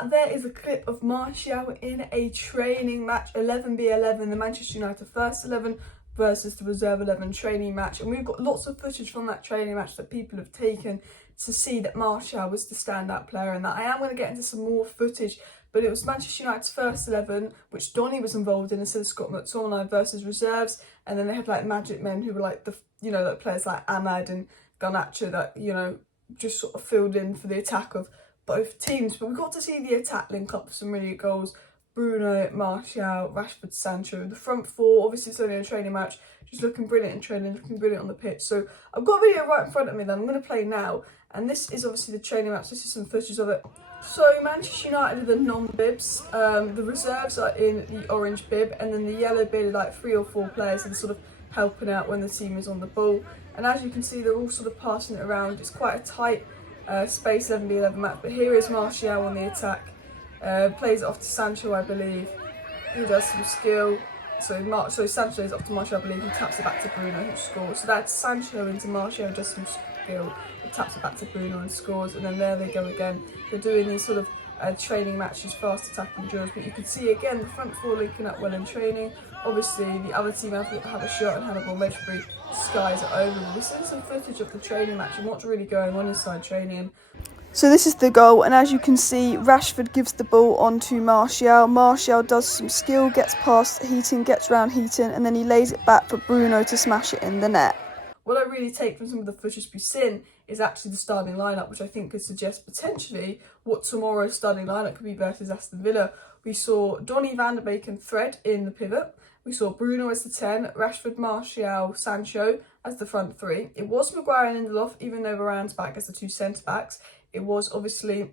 that there is a clip of Martial in a training match, 11v11, the Manchester United first 11 versus the reserve 11 training match. And we've got lots of footage from that training match that people have taken to see that Martial was the standout player in that. I am going to get into some more footage, but it was Manchester United's first 11, which Donny was involved in instead of Scott McTomminay versus reserves. And then they had like magic men who were like the, like players like Ahmad and Garnacho that, just sort of filled in for the attack of both teams. But we got to see the attack link up with some really good goals. Bruno, Martial, Rashford, Sancho. The front four, obviously it's only a training match, just looking brilliant in training, looking brilliant on the pitch. So I've got a video right in front of me that I'm going to play now. And this is obviously the training match. This is some footage of it. So Manchester United are the non-bibs. The reserves are in the orange bib. And then the yellow bib are like 3 or 4 players that are sort of helping out when the team is on the ball. And as you can see, they're all sort of passing it around. It's quite a tight space 11v11 match. But here is Martial on the attack. Plays it off to Sancho, I believe. He does some skill. So Sancho is off to Martial, I believe. He taps it back to Bruno, who scores. So that's Sancho into Martial, does some skill. He taps it back to Bruno and scores. And then there they go again. They're doing these sort of training matches, fast attacking drills. But you can see again the front four linking up well in training. Obviously, the other team have a shot and Hannibal Medjugorje skies it over. We're seeing some footage of the training match and what's really going on inside training. So this is the goal, and as you can see, Rashford gives the ball on to Martial. Martial does some skill, gets past Heaton, gets round Heaton, and then he lays it back for Bruno to smash it in the net. What I really take from some of the footage we've seen is actually the starting lineup, which I think could suggest potentially what tomorrow's starting lineup could be versus Aston Villa. We saw Donny, Vanderbeek and Fred in the pivot. We saw Bruno as the 10, Rashford, Martial, Sancho as the front 3. It was Maguire and Lindelof, even though Varane's back as the 2 centre-backs. It was obviously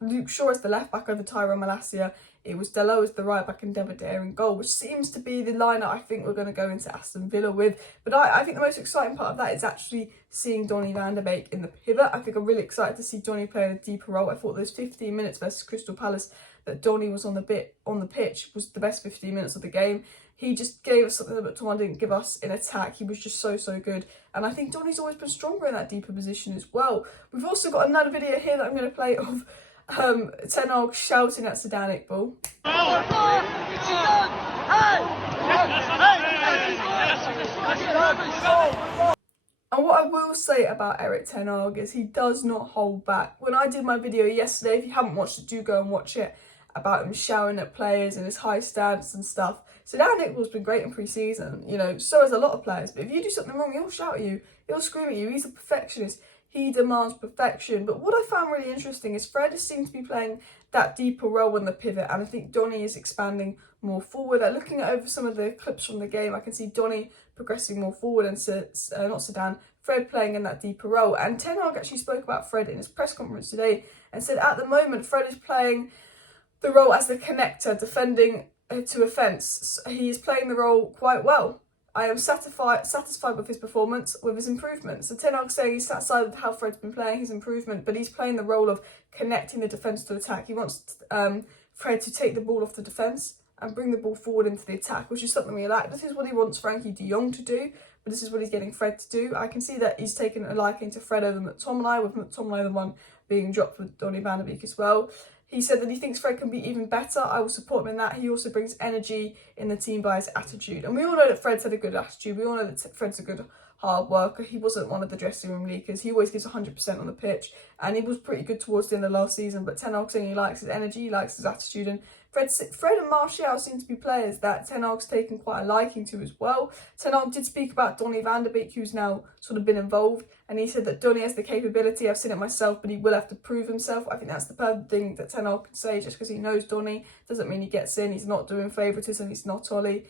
Luke Shaw as the left-back over Tyrone Malacia. It was Delo as the right-back and David De Gea in goal, which seems to be the lineup I think we're going to go into Aston Villa with. But I think the most exciting part of that is actually seeing Donny van der Beek in the pivot. I think I'm really excited to see Donny play in a deeper role. I thought those 15 minutes versus Crystal Palace that Donny was on the pitch was the best 15 minutes of the game. He just gave us something that McTomminay didn't give us in attack. He was just so good. And I think Donny's always been stronger in that deeper position as well. We've also got another video here that I'm going to play of Ten Hag shouting at Zidane Iqbal. And what I will say about ERIK Ten Hag is he does not hold back. When I did my video yesterday, if you haven't watched it, do go and watch it, about him shouting at players and his high stance and stuff. Zidane Iqbal's been great in pre-season, so has a lot of players. But if you do something wrong, he'll shout at you, he'll scream at you. He's a perfectionist. He demands perfection. But what I found really interesting is Fred seems to be playing that deeper role in the pivot, and I think Donny is expanding more forward. Looking at over some of the clips from the game, I can see Donny progressing more forward and not Zidane, Fred playing in that deeper role. And Ten Hag actually spoke about Fred in his press conference today and said at the moment Fred is playing the role as the connector, defending to offence. He is playing the role quite well. I am satisfied with his performance, with his improvement. So Ten Hag saying he's satisfied with how Fred's been playing, his improvement, but he's playing the role of connecting the defence to attack. He wants Fred to take the ball off the defence and bring the ball forward into the attack, which is something we like. This is what he wants Frankie de Jong to do, but this is what he's getting Fred to do. I can see that he's taken a liking to Fred over McTomminay, with McTomminay the one being dropped for Donny van der Beek as well. He said that he thinks Fred can be even better. I will support him in that. He also brings energy in the team by his attitude. And we all know that Fred's had a good attitude. We all know that Fred's a good hard worker. He wasn't one of the dressing room leakers. He always gives 100% on the pitch. And he was pretty good towards the end of last season. But Ten Hag saying he likes his energy, he likes his attitude. And Fred and Martial seem to be players that Ten Hag's taken quite a liking to as well. Ten Hag did speak about Donny van der Beek, who's now sort of been involved. And he said that Donny has the capability. I've seen it myself, but he will have to prove himself. I think that's the perfect thing that Ten Hag can say. Just because he knows Donny doesn't mean he gets in. He's not doing favouritism. He's not Ollie.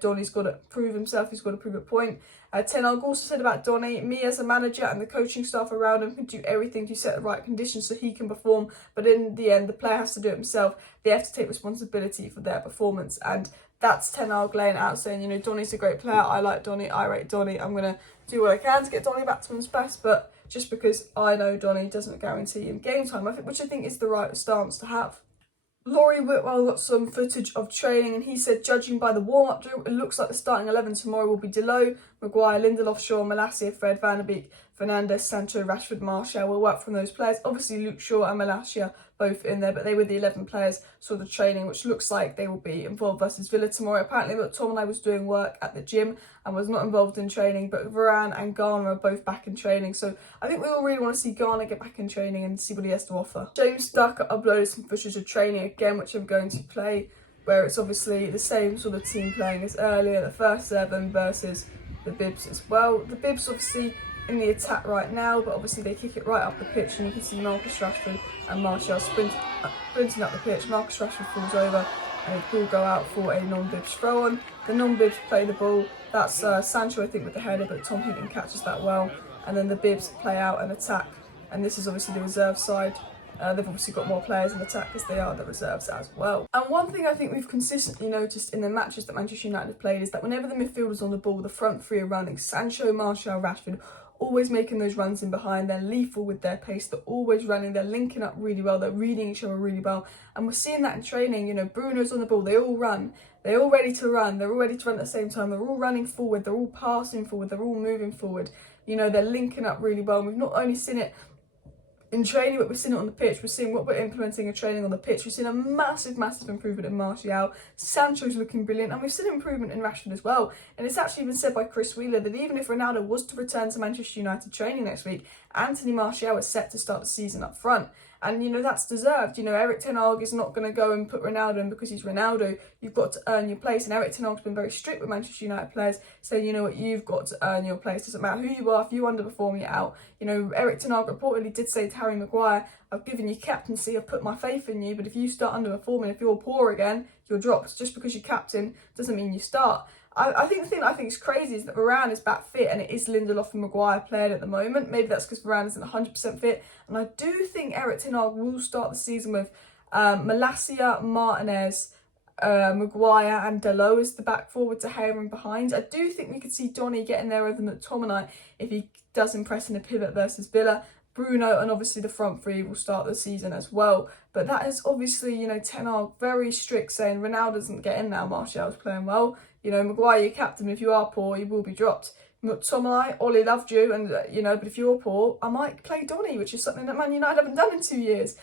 Donny's got to prove himself. He's got to prove a point. Ten Hag also said about Donny, me as a manager and the coaching staff around him can do everything to set the right conditions so he can perform. But in the end, the player has to do it himself. They have to take responsibility for their performance. And that's Ten Hag laying out saying, Donny's a great player. I like Donny. I rate Donny. I'm going to do what I can to get Donny back to his best. But just because I know Donny doesn't guarantee him game time, which I think is the right stance to have. Laurie Whitwell got some footage of training and he said, judging by the warm-up drill, it looks like the starting 11 tomorrow will be Delo, Maguire, Lindelof, Shaw, Malacia, Fred, Vanderbeek, Fernandes, Sancho, Rashford, Martial will work from those players. Obviously, Luke Shaw and Malacia both in there, but they were the 11 players sort of training, which looks like they will be involved versus Villa tomorrow. Apparently, McTomminay was doing work at the gym and was not involved in training, but Varane and Garner are both back in training. So I think we all really want to see Garner get back in training and see what he has to offer. James Ducker uploaded some footage of training again, which I'm going to play, where it's obviously the same sort of team playing as earlier, the first 11 versus the Bibs as well. The Bibs obviously in the attack right now, but obviously they kick it right up the pitch, and you can see Marcus Rashford and Martial sprinting up the pitch. Marcus Rashford falls over and it will go out for a non-Bibs throw on. The non-Bibs play the ball. That's Sancho, I think, with the header, but Tom Hinton catches that well. And then the Bibs play out and attack, and this is obviously the reserve side. They've obviously got more players in attack because they are the reserves as well. And one thing I think we've consistently noticed in the matches that Manchester United have played is that whenever the midfielders on the ball, the front three are running. Sancho, Martial, Rashford, always making those runs in behind. They're lethal with their pace. They're always running. They're linking up really well. They're reading each other really well. And we're seeing that in training. You know, Bruno's on the ball. They all run. They're all ready to run. They're all ready to run at the same time. They're all running forward. They're all passing forward. They're all moving forward. You know, they're linking up really well. And we've not only seen it in training, but we've seen it on the pitch. We're seeing what we're implementing in training on the pitch. We've seen a massive improvement in Martial. Sancho's looking brilliant, and we've seen improvement in Rashford as well. And it's actually been said by Chris Wheeler that even if Ronaldo was to return to Manchester United training next week, Anthony Martial is set to start the season up front. And, you know, that's deserved. You know, Erik ten Hag is not going to go and put Ronaldo in because he's Ronaldo. You've got to earn your place. And Erik ten Hag's been very strict with Manchester United players, saying, you know what, you've got to earn your place. Doesn't matter who you are, if you underperform, you're out. You know, Erik ten Hag reportedly did say to Harry Maguire, I've given you captaincy, I've put my faith in you, but if you start underperforming, if you're poor again, you're dropped. Just because you're captain doesn't mean you start. I think the thing that I think is crazy is that Varane is back fit, and it is Lindelof and Maguire playing at the moment. Maybe that's because Varane isn't 100% fit. And I do think Erik ten Hag will start the season with Malacia, Martinez, Maguire and Dalot as the back forward to Gea and behind. I do think we could see Donny getting there over McTomminay if he does impress in a pivot versus Villa. Bruno and obviously the front three will start the season as well. But that is obviously, you know, Ten Hag very strict, saying Ronaldo doesn't get in now, Martial's playing well. You know, Maguire, you're captain. If you are poor, you will be dropped. McTomminay, Ollie loved you, and you know, but if you're poor, I might play Donny, which is something that Man United haven't done in 2 years.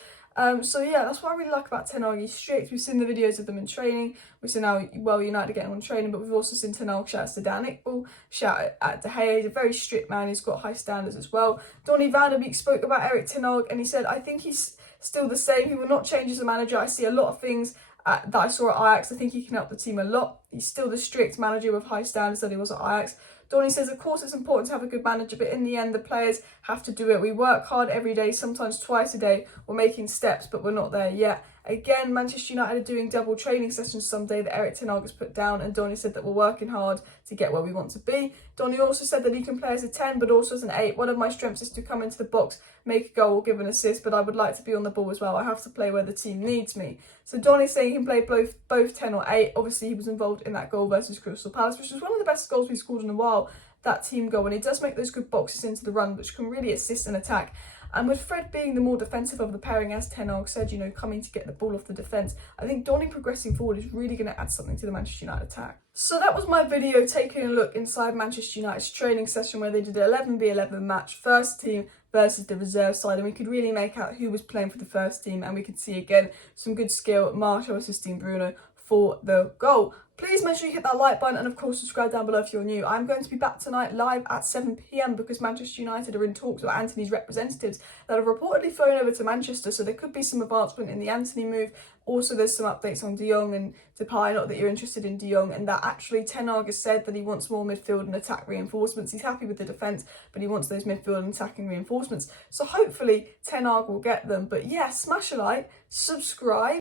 So yeah, that's what I really like about Ten Hag. He's strict. We've seen the videos of them in training. We've seen how well United are getting on training, but we've also seen Ten Hag shout at Zidane Iqbal, shout at De Gea. He's a very strict man. He's got high standards as well. Donny Vanderbeek spoke about Erik ten Hag, and he said, I think he's still the same. He will not change as a manager. I see a lot of things that I saw at Ajax. I think he can help the team a lot. He's still the strict manager with high standards that he was at Ajax. Donny says, of course, it's important to have a good manager, but in the end, the players have to do it. We work hard every day, sometimes twice a day. We're making steps, but we're not there yet. Again, Manchester United are doing double training sessions someday that Erik ten Hag has put down, and Donny said that we're working hard to get where we want to be. Donny also said that he can play as a 10, but also as an 8. One of my strengths is to come into the box, make a goal or give an assist, but I would like to be on the ball as well. I have to play where the team needs me. So Donny's saying he can play both 10 or 8. Obviously, he was involved in that goal versus Crystal Palace, which was one of the best goals we've scored in a while, that team goal, and he does make those good boxes into the run, which can really assist and attack. And with Fred being the more defensive of the pairing, as Ten Hag said, you know, coming to get the ball off the defence, I think Donny progressing forward is really going to add something to the Manchester United attack. So that was my video taking a look inside Manchester United's training session where they did an 11v11 match, first team versus the reserve side, and we could really make out who was playing for the first team, and we could see again some good skill, Martial assisting Bruno for the goal. Please make sure you hit that like button, and of course subscribe down below if you're new. I'm going to be back tonight live at 7 p.m. because Manchester United are in talks with Antony's representatives that have reportedly flown over to Manchester, so there could be some advancement in the Antony move. Also, there's some updates on De Jong and Depay, not that you're interested in De Jong, and that actually Ten Hag has said that he wants more midfield and attack reinforcements. He's happy with the defence, but he wants those midfield and attacking reinforcements. So hopefully Ten Hag will get them. But yeah, smash a like, subscribe.